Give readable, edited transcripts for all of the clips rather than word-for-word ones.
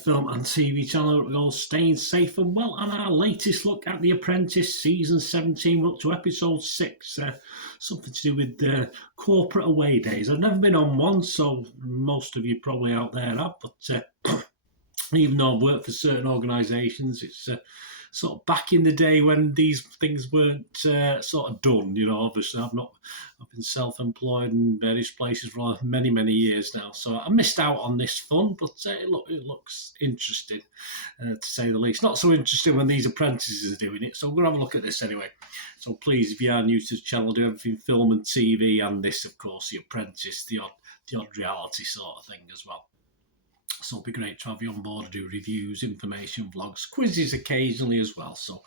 film and TV channel. We're all staying safe and well. And our latest look at The Apprentice season 17. We're up to episode 6. Something to do with corporate away days. I've never been on one, so most of you probably out there have. But even though I've worked for certain organisations, it's sort of back in the day when these things weren't sort of done. You know, obviously I've been self-employed in various places for many, many years now. So I missed out on this fun, but it looks interesting, to say the least. Not so interesting when these apprentices are doing it. So we're going to have a look at this anyway. So please, if you are new to the channel, do everything film and TV, and this, of course, The Apprentice, the odd reality sort of thing as well. So it'll be great to have you on board to do reviews, information, vlogs, quizzes occasionally as well. So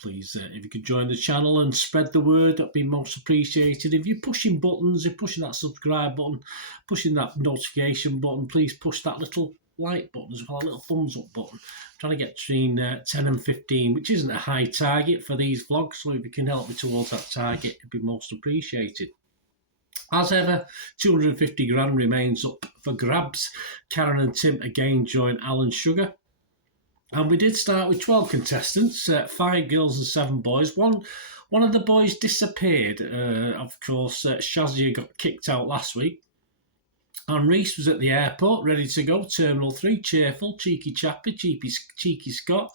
please, if you could join the channel and spread the word, that'd be most appreciated. If you're pushing buttons, you're pushing that subscribe button, pushing that notification button, please push that little like button as well, a little thumbs up button. I'm trying to get between 10 and 15, which isn't a high target for these vlogs. So if you can help me towards that target, it'd be most appreciated. As ever, 250 grand remains up for grabs. Karen and Tim again join Alan Sugar. And we did start with 12 contestants, 5 girls and 7 boys. One of the boys disappeared. Of course, Shazia got kicked out last week. And Reese was at the airport, ready to go. Terminal 3, cheerful, cheeky chappy, cheeky Scott.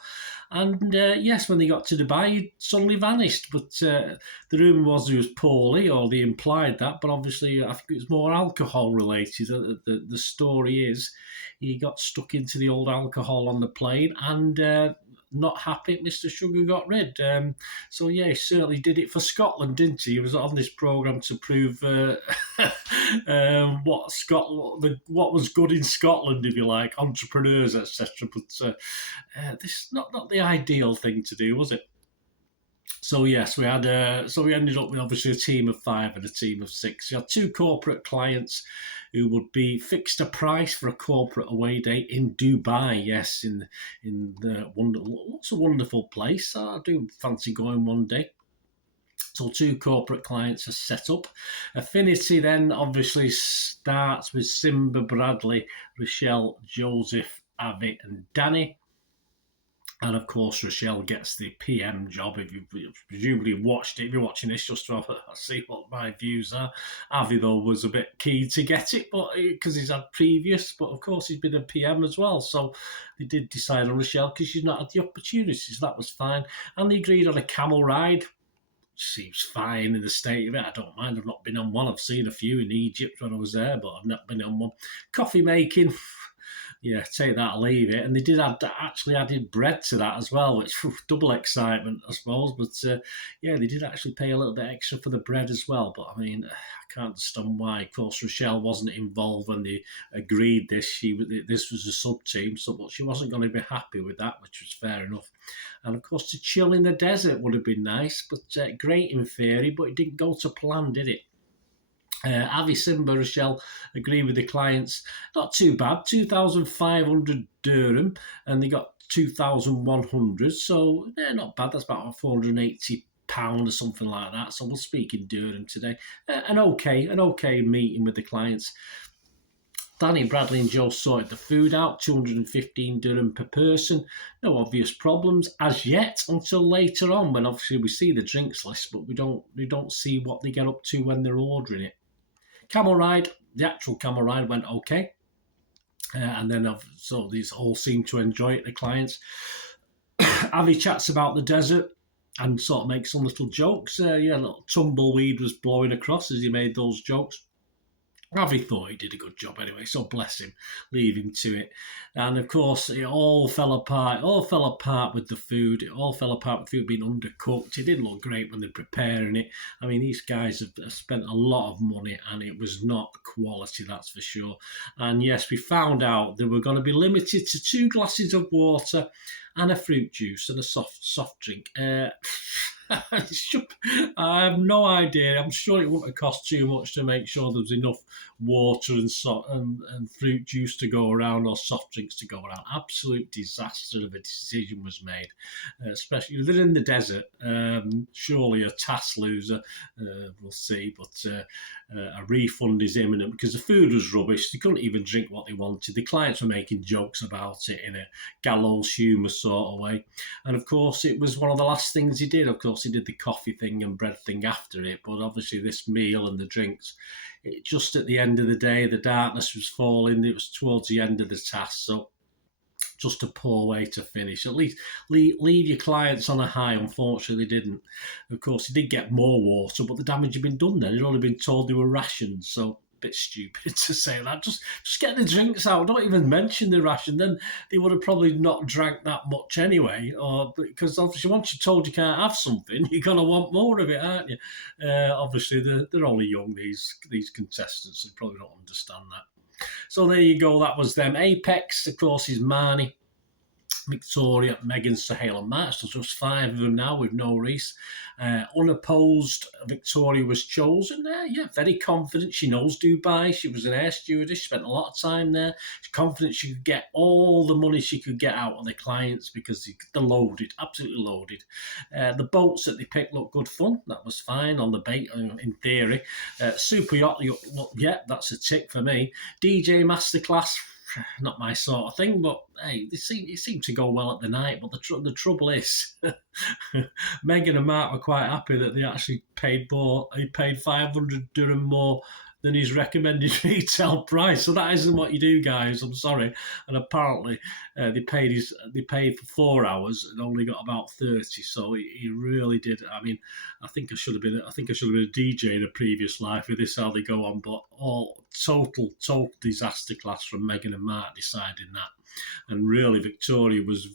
And yes, when they got to Dubai, he suddenly vanished. But the rumour was he was poorly, or they implied that. But obviously, I think it was more alcohol related. The story is he got stuck into the old alcohol on the plane, and not happy, Mr. Sugar got rid. So yeah, he certainly did it for Scotland, didn't he? He was on this programme to prove what was good in Scotland, if you like, entrepreneurs, etc. But this is not the ideal thing to do, was it? So yes, we ended up with obviously a team of 5 and a team of 6. We had 2 corporate clients who would be fixed a price for a corporate away day in Dubai. Yes, in the what's a wonderful place. I do fancy going one day. So 2 corporate clients are set up. Affinity then obviously starts with Simba, Bradley, Rochelle, Joseph, Avi and Danny. And of course, Rochelle gets the PM job. If you presumably watched it, if you're watching this, just to see what my views are. Avi, though, was a bit keen to get it, but because he's had previous, but of course he's been a PM as well. So they did decide on Rochelle because she's not had the opportunities. So that was fine. And they agreed on a camel ride. Seems fine in the state of it. I don't mind. I've not been on one. I've seen a few in Egypt when I was there, but I've not been on one. Coffee making. Yeah, take that or leave it. And they did actually added bread to that as well, which double excitement, I suppose. But yeah, they did actually pay a little bit extra for the bread as well. But I mean, I can't understand why. Of course, Rochelle wasn't involved when they agreed this. This was a sub team, so but she wasn't going to be happy with that, which was fair enough. And of course, to chill in the desert would have been nice, but great in theory. But it didn't go to plan, did it? Avi, Simba, Rochelle agree with the clients. Not too bad, 2,500 dirham, and they got 2,100. So not bad. That's about £480 or something like that. So we'll speak in dirham today. An okay meeting with the clients. Danny, Bradley and Joe sorted the food out, 215 dirham per person. No obvious problems as yet until later on, when obviously we see the drinks list, but we don't see what they get up to when they're ordering it. Camel ride, the actual camel ride went okay. And then so these all seem to enjoy it, the clients. Avi chats about the desert and sort of makes some little jokes. Yeah, a little tumbleweed was blowing across as he made those jokes. Avi thought he did a good job anyway, so bless him, leave him to it. And of course, it all fell apart. It all fell apart with the food. It all fell apart with food being undercooked. It didn't look great when they're preparing it. I mean, these guys have spent a lot of money, and it was not quality, that's for sure. And yes, we found out they were going to be limited to 2 glasses of water and a fruit juice and a soft drink. I have no idea. I'm sure it wouldn't have cost too much to make sure there was enough water and fruit juice to go around, or soft drinks to go around. Absolute disaster of a decision was made, especially they're in the desert. Surely a task loser, we'll see, but a refund is imminent because the food was rubbish. They couldn't even drink what they wanted. The clients were making jokes about it in a gallows humour sort of way. And of course, it was one of the last things he did. Of course, he did the coffee thing and bread thing after it, but obviously this meal and the drinks, just at the end of the day, the darkness was falling. It was towards the end of the task, so just a poor way to finish. At least leave your clients on a high. Unfortunately, they didn't. Of course, he did get more water, but the damage had been done then. He'd only been told they were rations, so bit stupid to say that. Just get the drinks out. Don't even mention the ration. Then they would have probably not drank that much anyway. Or because obviously once you're told you can't have something, you're gonna want more of it, aren't you? Obviously they're only young. These contestants, they probably don't understand that. So there you go. That was them. Apex, of course, is Marnie, Victoria, Megan, Sahel and Matt. So just 5 of them now with no Reese. Unopposed, Victoria was chosen there. Yeah, very confident. She knows Dubai. She was an air stewardess. She spent a lot of time there. She's confident she could get all the money she could get out of the clients because they're loaded, absolutely loaded. The boats that they picked looked good fun. That was fine on the bait, in theory. Super yacht, yeah, that's a tick for me. DJ Masterclass, not my sort of thing, but hey, it seemed to go well at the night. But the trouble is, Megan and Mark were quite happy that they actually paid more. He paid 500 dirham more than his recommended retail price. So that isn't what you do, guys. I'm sorry. And apparently, they paid for 4 hours and only got about 30. So he really did. I mean, I think I should have been a DJ in a previous life with this how they go on. But total disaster class from Megan and Mark deciding that. And really, Victoria was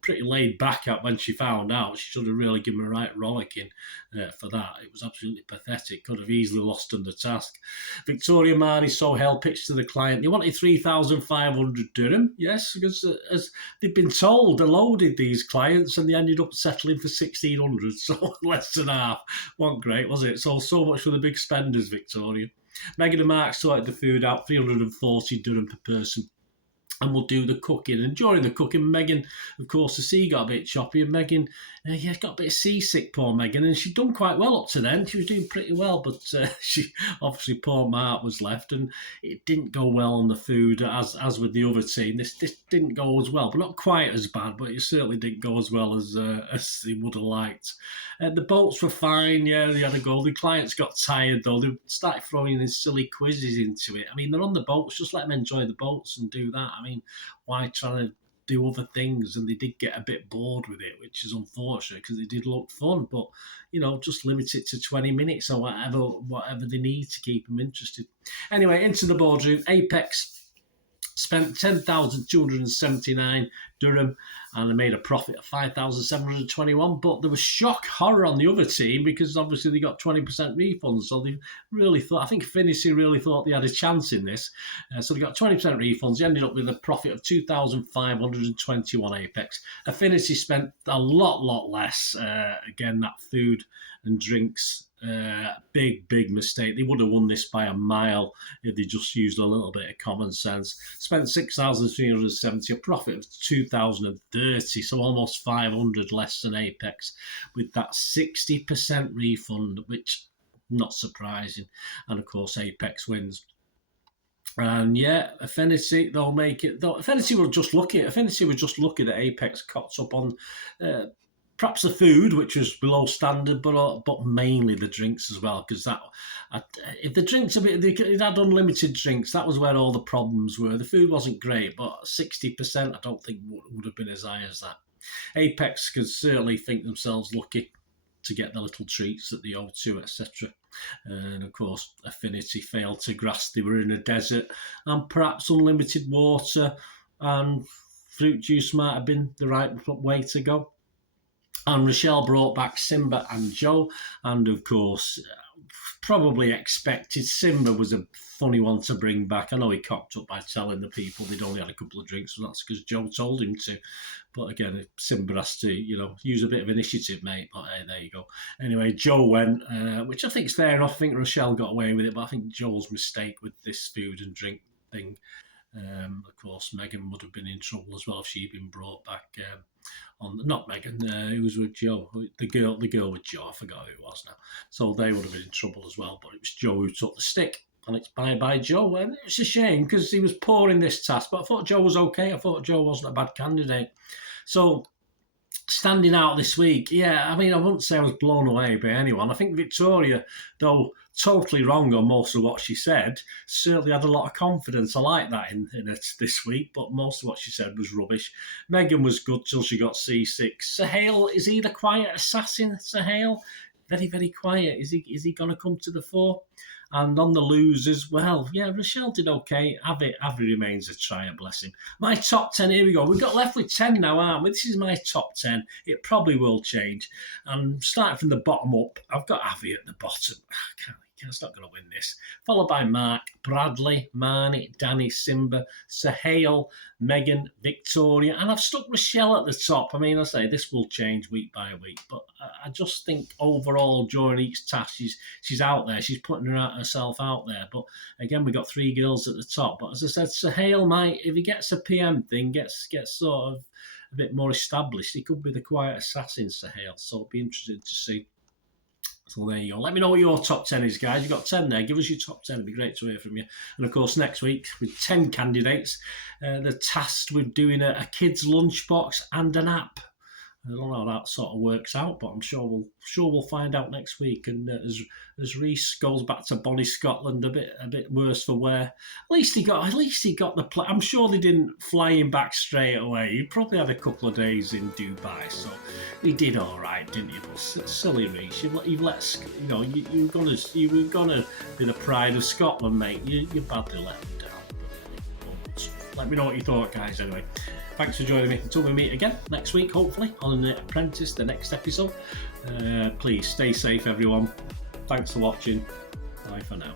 pretty laid back up when she found out. She should have really given her a right rollicking for that. It was absolutely pathetic. Could have easily lost them the task. Victoria Marnie Sohail pitched to the client. They wanted 3,500 dirham. Yes, because as they've been told, they loaded these clients and they ended up settling for 1,600. So less than half. Wasn't great, was it? So much for the big spenders, Victoria. Megan and Mark sorted the food out, 340 dirham per person. And we'll do the cooking. And during the cooking, Megan, of course, the sea got a bit choppy. And Megan, got a bit seasick, poor Megan. And she'd done quite well up to then. She was doing pretty well. But she obviously, poor Mark was left. And it didn't go well on the food, as with the other team. This didn't go as well. But not quite as bad. But it certainly didn't go as well as they would have liked. The boats were fine. Yeah, they had a go. The clients got tired, though. They started throwing in silly quizzes into it. I mean, they're on the boats. Just let them enjoy the boats and do that. I mean, why trying to do other things? And they did get a bit bored with it, which is unfortunate because it did look fun. But, just limit it to 20 minutes or whatever they need to keep them interested. Anyway, into the boardroom. Apex spent 10,279 dirham and they made a profit of 5,721. But there was shock horror on the other team because obviously they got 20% refunds. So they really thought, I think Finnissy really thought they had a chance in this. So they got 20% refunds. They ended up with a profit of 2,521 Apex. Finnissy spent a lot less. Again, that food and drinks, big mistake. They would have won this by a mile if they just used a little bit of common sense. Spent 6,370, a profit of 2,030, so almost 500 less than Apex, with that 60% refund, which not surprising. And of course, Apex wins. And yeah, Affinity, they'll make it. Affinity were just lucky that Apex caught up on perhaps the food, which was below standard, but mainly the drinks as well. Because if the drinks it had unlimited drinks, that was where all the problems were. The food wasn't great, but 60% I don't think would have been as high as that. Apex could certainly think themselves lucky to get the little treats that they owe to, etc. And of course, Affinity failed to grasp they were in a desert, and perhaps unlimited water and fruit juice might have been the right way to go. And Rochelle brought back Simba and Joe, and of course, probably expected. Simba was a funny one to bring back. I know he cocked up by telling the people they'd only had a couple of drinks, and that's because Joe told him to. But again, Simba has to, use a bit of initiative, mate. But hey, there you go. Anyway, Joe went, which I think is fair enough. I think Rochelle got away with it, but I think Joel's mistake with this food and drink thing. Of course, Megan would have been in trouble as well if she'd been brought back. Not Megan, who was with Joe, the girl with Joe, I forgot who it was now. So they would have been in trouble as well, but it was Joe who took the stick, and it's bye Joe. And it's a shame because he was poor in this task, but I thought Joe was okay. I thought Joe wasn't a bad candidate. So standing out this week, yeah, I mean, I wouldn't say I was blown away by anyone. I think Victoria, though totally wrong on most of what she said, certainly had a lot of confidence. I like that in it this week, but most of what she said was rubbish. Megan was good till she got C6. Sahel, is he the quiet assassin, Sahel? Very, very quiet. Is he going to come to the fore? And on the losers, well, yeah, Rochelle did okay. Avi remains a trier, bless him. My top 10, here we go. We've got left with 10 now, aren't we? This is my top 10. It probably will change. And starting from the bottom up, I've got Avi at the bottom. It's not going to win this. Followed by Mark, Bradley, Marnie, Danny, Simba, Sahel, Megan, Victoria, and I've stuck Rochelle at the top. I mean, I say this will change week by week, but I just think overall during each task she's out there. She's putting herself out there. But again, we got 3 girls at the top. But as I said, Sahel might, if he gets a PM thing, gets sort of a bit more established, he could be the quiet assassin, Sahel. So it'll be interesting to see. So there you go. Let me know what your top 10 is, guys. You've got 10 there. Give us your top 10. It'd be great to hear from you. And, of course, next week, with 10 candidates, they're tasked with doing a kid's lunchbox and an app. I don't know how that sort of works out, but I'm sure we'll find out next week. And as Reese goes back to Bonnie Scotland, a bit worse for wear. At least he got the play. I'm sure they didn't fly him back straight away. He probably had a couple of days in Dubai, so he did all right, didn't he? But silly Reese, you were gonna be the pride of Scotland, mate. You badly let him down. But let me know what you thought, guys. Anyway. Thanks for joining me. Until we meet again next week, hopefully, on Apprentice, the next episode. Please stay safe, everyone. Thanks for watching. Bye for now.